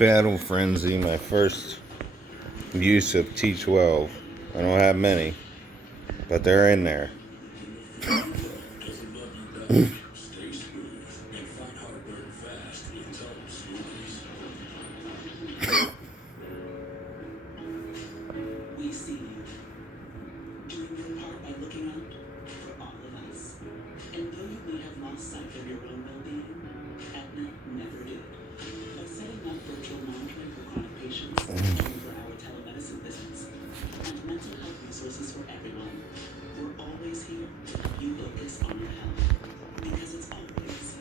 Battle Frenzy, my first use of T12. I don't have many, but they're in there. We see you doing your part by looking out for all of us. And though you may have lost sight of your own well-being, Aetna never did. By setting up virtual monitoring for chronic patients, 24-hour telemedicine visits, and mental health resources for everyone, we're always here to help you focus on your health. Because it's always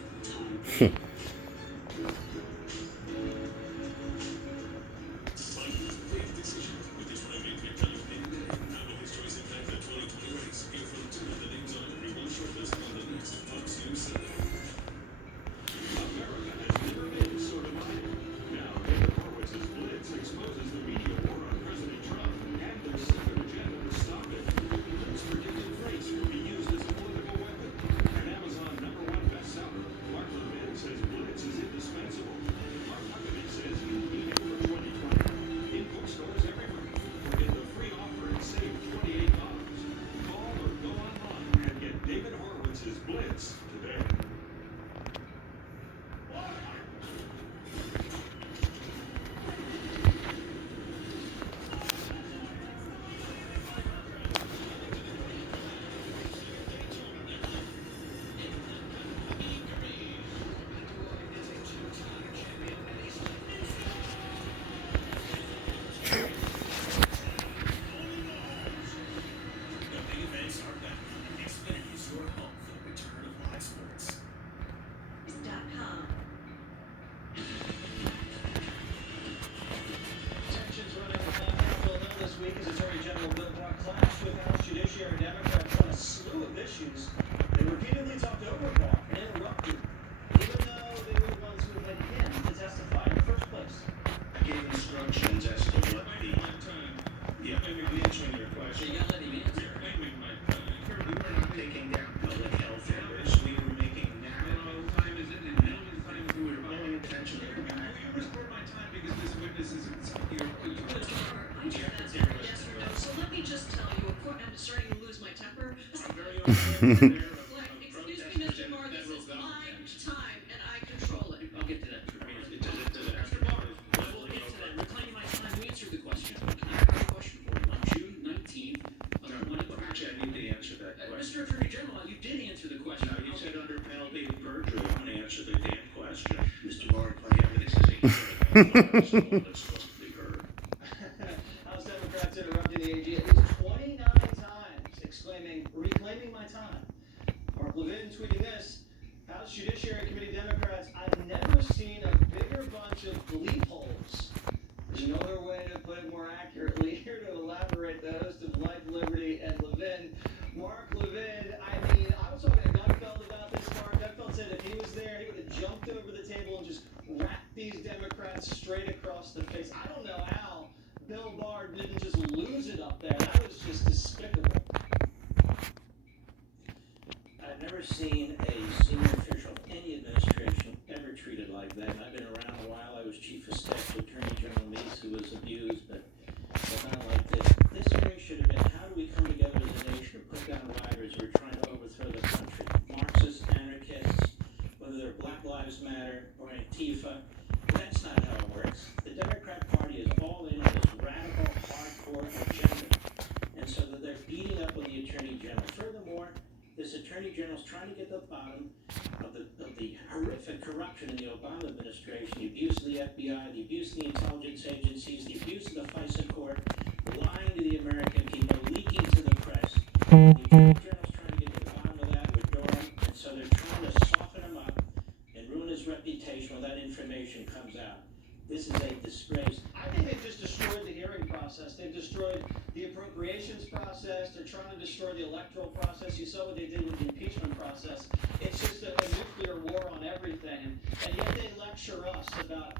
time for you. Excuse me, Mr. Barr, this is my time, and I control it. I'll get to that. Mr. Barr, we'll get to that. Reclaiming my time to answer the question. Can I have a question for you? On June 19th, Actually, I need to answer that question. Mr. Attorney General, you did answer the question. No, you said under penalty of perjury. I'm going to answer the damn question. Mr. Barr, this is a let's be heard. House Democrats interrupting the AG at least 29 times, exclaiming, "Reclaiming my time." Mark Levin tweeting this: House Judiciary Committee Democrats, I've never seen a bigger bunch of bleep holes. There's no other way to put it more accurately. Here to elaborate, the host of Life, Liberty, and Levin, Mark Levin. I mean, I was talking to Gutfeld about this, Mark. Gutfeld said if he was there, he would have jumped over the table and just whacked these Democrats straight across the face. I don't know how Bill Barr didn't just lose it up there. That was just despicable. I've never seen a senior official of any administration ever treated like that. I've been around a while. I was chief of staff to Attorney General Meese, who was abused, but not like this. This hearing should have been, how do we come together as a nation to put down rioters who are trying to overthrow the country? Marxists, anarchists, whether they're Black Lives Matter or Antifa. That's not how it works. The Democrat Party is all in on this radical, hardcore agenda. And so that they're beating up on the Attorney General. Furthermore, this Attorney General is trying to get to the bottom of the horrific corruption in the Obama administration, the abuse of the FBI, the abuse of the intelligence agencies, the abuse of the FISA court, lying to the American people, leaking to the press. The Attorney General is trying to get to the bottom of that with Durham, and so they're trying to soften him up and ruin his reputation when that information comes out. This is a disgrace. I think they've just destroyed the hearing process. They've destroyed the appropriations process. They're trying to destroy the electoral process. You saw what they did with the impeachment process. It's just a nuclear war on everything. And yet they lecture us about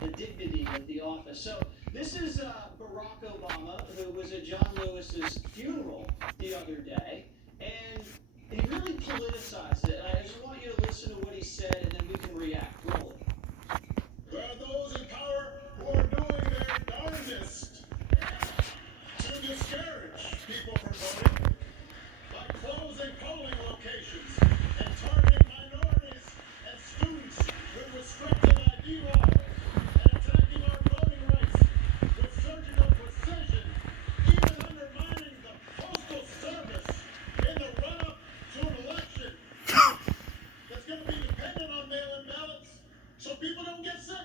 the dignity of the office. So this is Barack Obama, who was at John Lewis's funeral the other day. And he really politicized it. I just want you to listen to what he said, and then we can react. Roll it. For those in you all and attacking our voting rights with surgical precision, even undermining the Postal Service in the run-up to an election that's going to be dependent on mail-in ballots so people don't get sick.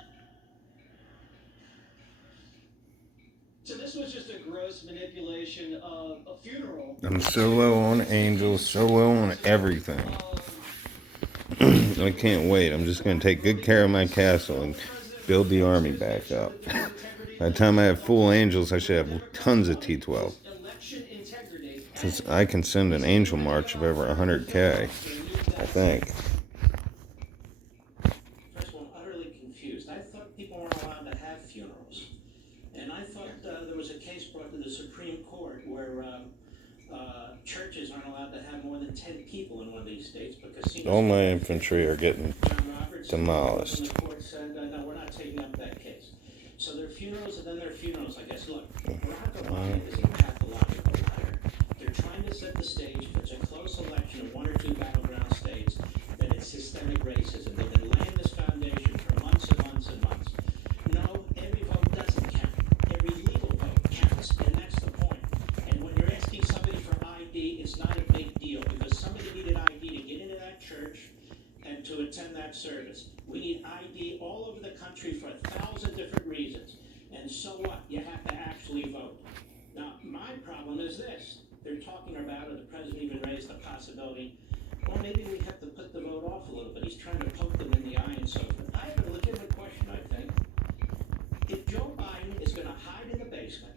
So this was just a gross manipulation of a funeral. I'm so low on Angels, so low on everything. I can't wait. I'm just going to take good care of my castle and build the army back up. By the time I have full Angels, I should have tons of T12. Because I can send an Angel March of over 100K, I think. First of all, I'm utterly confused. I thought people weren't allowed to have funerals. And I thought there was a case brought to the Supreme Court where churches aren't allowed to have more than 10 people in one of these states because All my infantry are getting John Roberts demolished. And the court said, no, we're not taking up that case. So their funerals and then their funerals, I guess. Look, Barack Obama is a pathological liar. They're trying to set the stage for it's a close election in one or two battleground states that it's systemic racism. They've been laying this foundation for months and months and months. No, every vote doesn't count. Every legal vote counts, and that's the point. And when you're asking somebody for ID, it's not a big deal because somebody needed ID to get into that church and to attend that service. We need ID all over the country for 1,000 different reasons. And so what? You have to actually vote. Now, my problem is this. They're talking about, or the president even raised the possibility, well, maybe we have to put the vote off a little bit. He's trying to poke them in the eye and so forth. I have a legitimate question, I think. If Joe Biden is going to hide in the basement,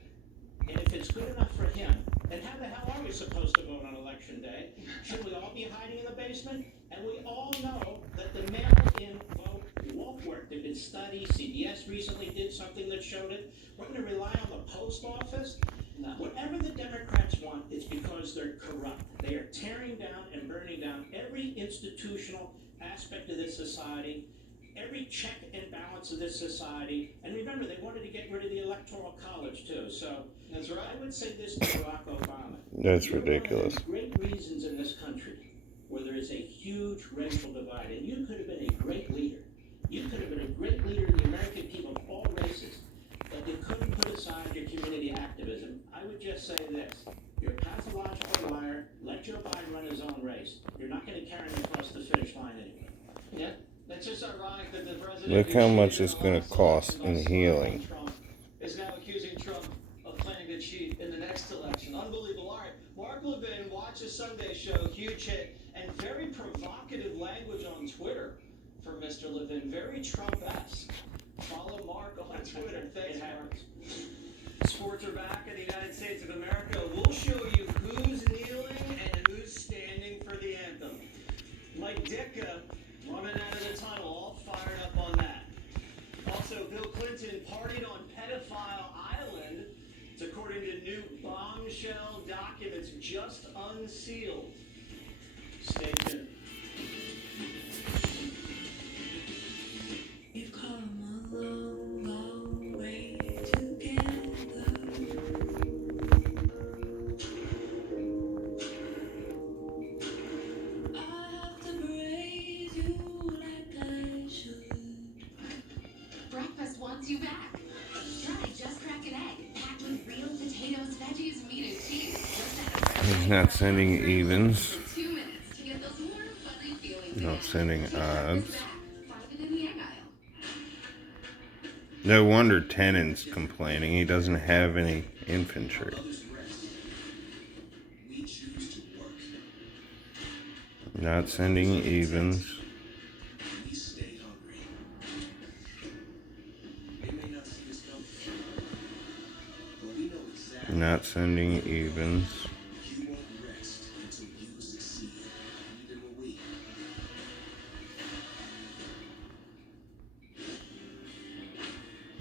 and if it's good enough for him, then how the hell are we supposed to vote on Election Day? Should we all be hiding in the basement? And we all know that the mail-in vote won't work. There have been studies. CBS recently did something that showed it. We're going to rely on the post office. Now, whatever the Democrats want, it's because they're corrupt. They are tearing down and burning down every institutional aspect of this society, every check and balance of this society. And remember, they wanted to get rid of the Electoral College, too. So that's right. I would say this to Barack Obama. That's ridiculous. One of the great reasons in this country where there is a huge racial divide, and you could have been a great leader. You could have been a great leader of the American people of all races, but you couldn't put aside your community activism. I would just say this. You're a pathological liar. Let Joe Biden run his own race. You're not going to carry him across the finish line anyway. Yeah, that's just ironic that the president... Look how much it's going to cost in healing. ...is now accusing Trump of planning to cheat in the next election. Unbelievable. All right, Mark Levin, Watch a Sunday Show, huge hit, and very provocative language on Twitter for Mr. Levin. Very Trump-esque. Follow Mark on Twitter. Thanks, Mark. Sports are back in the United States of America. We'll show you who's kneeling and who's standing for the anthem. Mike Ditka running out of the tunnel, all fired up on that. Also, Bill Clinton partied on Pedophile Island. It's according to new bombshell documents just unsealed. Stay tuned. We've come a long, long way together. I have to praise you like I should. Breakfast wants you back. Try Just Crack an Egg, packed with real potatoes, veggies, meat, and cheese. Just add a fresh He's egg not sending for evens. 2 minutes to get those warm, fuzzy feelings Not again. sending Take breakfast odds. back. Find it in the egg aisle. No wonder Tennant's complaining. He doesn't have any infantry. Others rest. We choose to work. Not sending evens. We stay hungry. They may not see us coming, but we know exactly. Not sending evens. You won't rest until you succeed. Neither will we.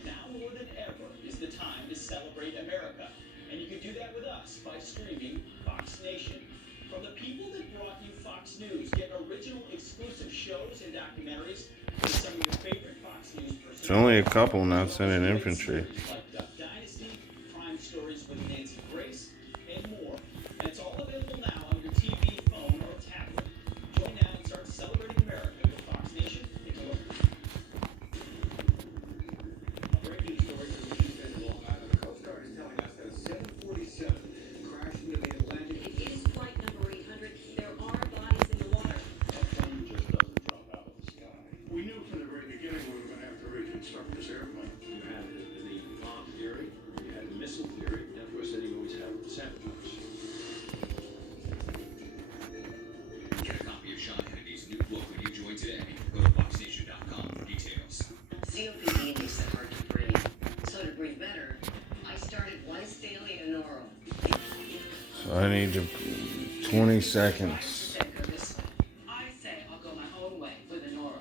Now more than ever is the time to celebrate America. And you can do that with us by streaming Fox Nation. From the people that brought you Fox News, get original exclusive shows and documentaries with some of your favorite Fox News personalities. It's only a couple not sending infantry. Like Duck Dynasty, Crime Stories with Nancy Grace, and more. And it's all available now on your TV, phone, or tablet. Join now and start celebrating America with Fox Nation. Take a look. start from zero. You had the bomb theory, you had the missile theory, and of course then you always have sabotage. Get a copy of Sean Hannity's new book when you join today. Go to foxnation.com for details. COPD makes it hard to breathe. So to breathe better, I started once daily Anoro. So I need you 20 seconds. I say I'll go my own way with Anoro.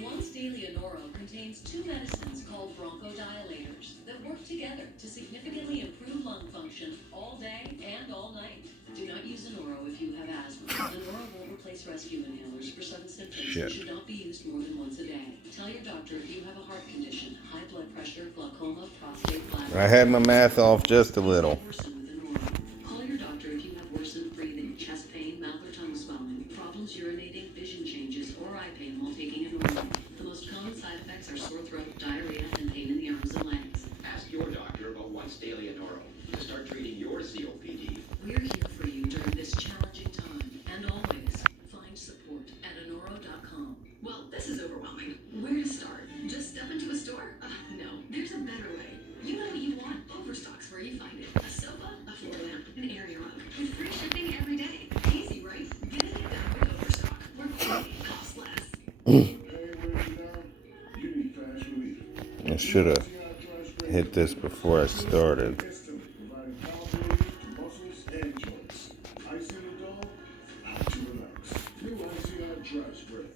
Once Daily Anoro contains 2 medicines called bronchodilators that work together to significantly improve lung function all day and all night. Do not use Anoro if you have asthma. Anoro will replace rescue inhalers for sudden symptoms Shit. and should not be used more than once a day. Tell your doctor if you have a heart condition, high blood pressure, glaucoma, prostate, bladder. I had my math off just a little. Worsen with Anoro. Call your doctor if you have worsened breathing, chest pain, mouth or tongue swelling, problems urinating, vision changes, or eye pain while taking Anoro. The most common side effects are sore throat, diarrhea, and pain in the arms and legs. Ask your doctor about once daily Anoro to start treating your COPD. We're here for you during this challenging time, and always find support at Anoro.com. Well, this is overwhelming. Where to start? Just step into a store? No, there's a better way. You know what you want. Overstock's where you find it. A sofa, a floor lamp, an area rug. With free shipping every day. Easy, right? Getting it done with Overstock. Where quality costs less. Hey, where's you down? You need fast relief. I should have hit this before I started. Instantly providing powerful relief to muscles and joints. Ice in the dog, out to relax. New ICI Dry Spray.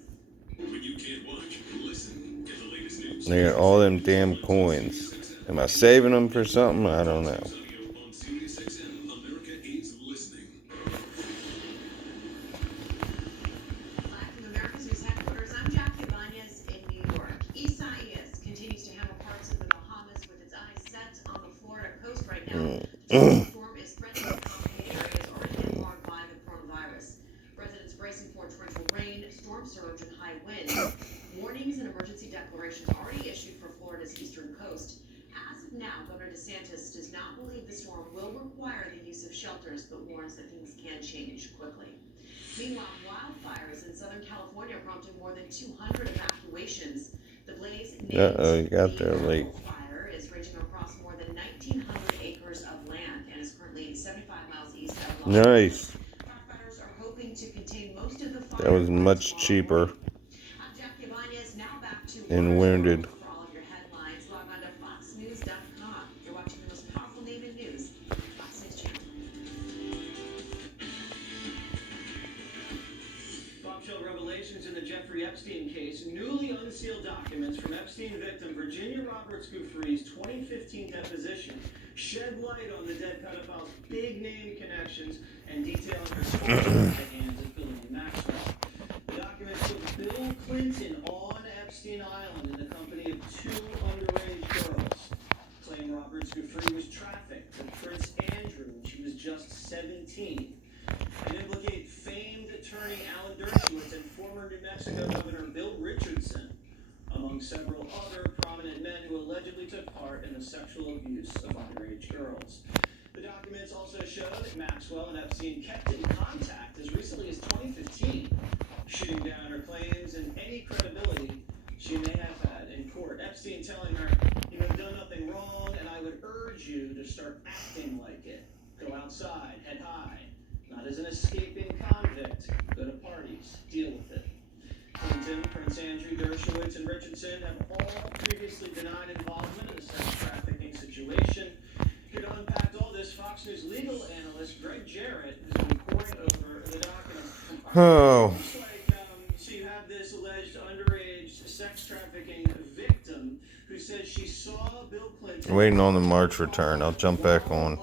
When you can't watch, listen. Get the latest news. They got all them damn coins. Am I saving them for something? I don't know. On Sirius XM, America is listening. Live from America's News headquarters, I'm Jackie Ibanez in New York. Isaias continues to hammer parts of the Bahamas with its eyes set on the Florida coast right now. The storm is threatening complicated areas already hit hard by the coronavirus. Residents bracing for torrential rain, storm surge, and high winds. Warnings and emergency declarations already issued for Florida's eastern coast. As of now, Governor DeSantis does not believe the storm will require the use of shelters, but warns that things can change quickly. Meanwhile, wildfires in Southern California prompted more than 200 evacuations. The blaze You got there late. fire is raging across more than 1,900 acres of land and is currently 75 miles east of Los Nice. Firefighters are hoping to contain most of the fire. That was much cheaper I'm Jackie Ibanez, now back to and wounded. For all of your headlines, log on to foxnews.com. You're watching the most powerful name in news, Fox News Channel. Bombshell revelations in the Jeffrey Epstein case. Newly unsealed documents from Epstein victim Virginia Roberts-Giuffre's 2015 deposition shed light on the dead pedophile's big name connections and detailing her story at the hands of Ghislaine Maxwell. The documents show Bill Clinton on Epstein Island in the company of 2 underage girls. Claim Roberts-Giuffre was trafficked with Prince Andrew when she was just 17. And implicate famed attorney Alan Dershowitz and former New Mexico Governor Bill Richardson, among several other prominent men who allegedly took part in the sexual abuse of underage girls. The documents also show that Maxwell and Epstein kept in contact as recently as 2015, shooting down her claims and any credibility she may have had in court. Epstein telling her, "You have done nothing wrong, and I would urge you to start acting like it. Go outside, head high. Not as an escaping convict. Go to parties. Deal with it." Clinton, Prince Andrew, Dershowitz, and Richardson have all previously denied involvement in the sex trafficking situation. Here to unpack all this, Fox News legal analyst Greg Jarrett has been poring over the documents. Oh. So you have this alleged underage sex trafficking victim who says she saw Bill Clinton Waiting on the March return. I'll jump back on.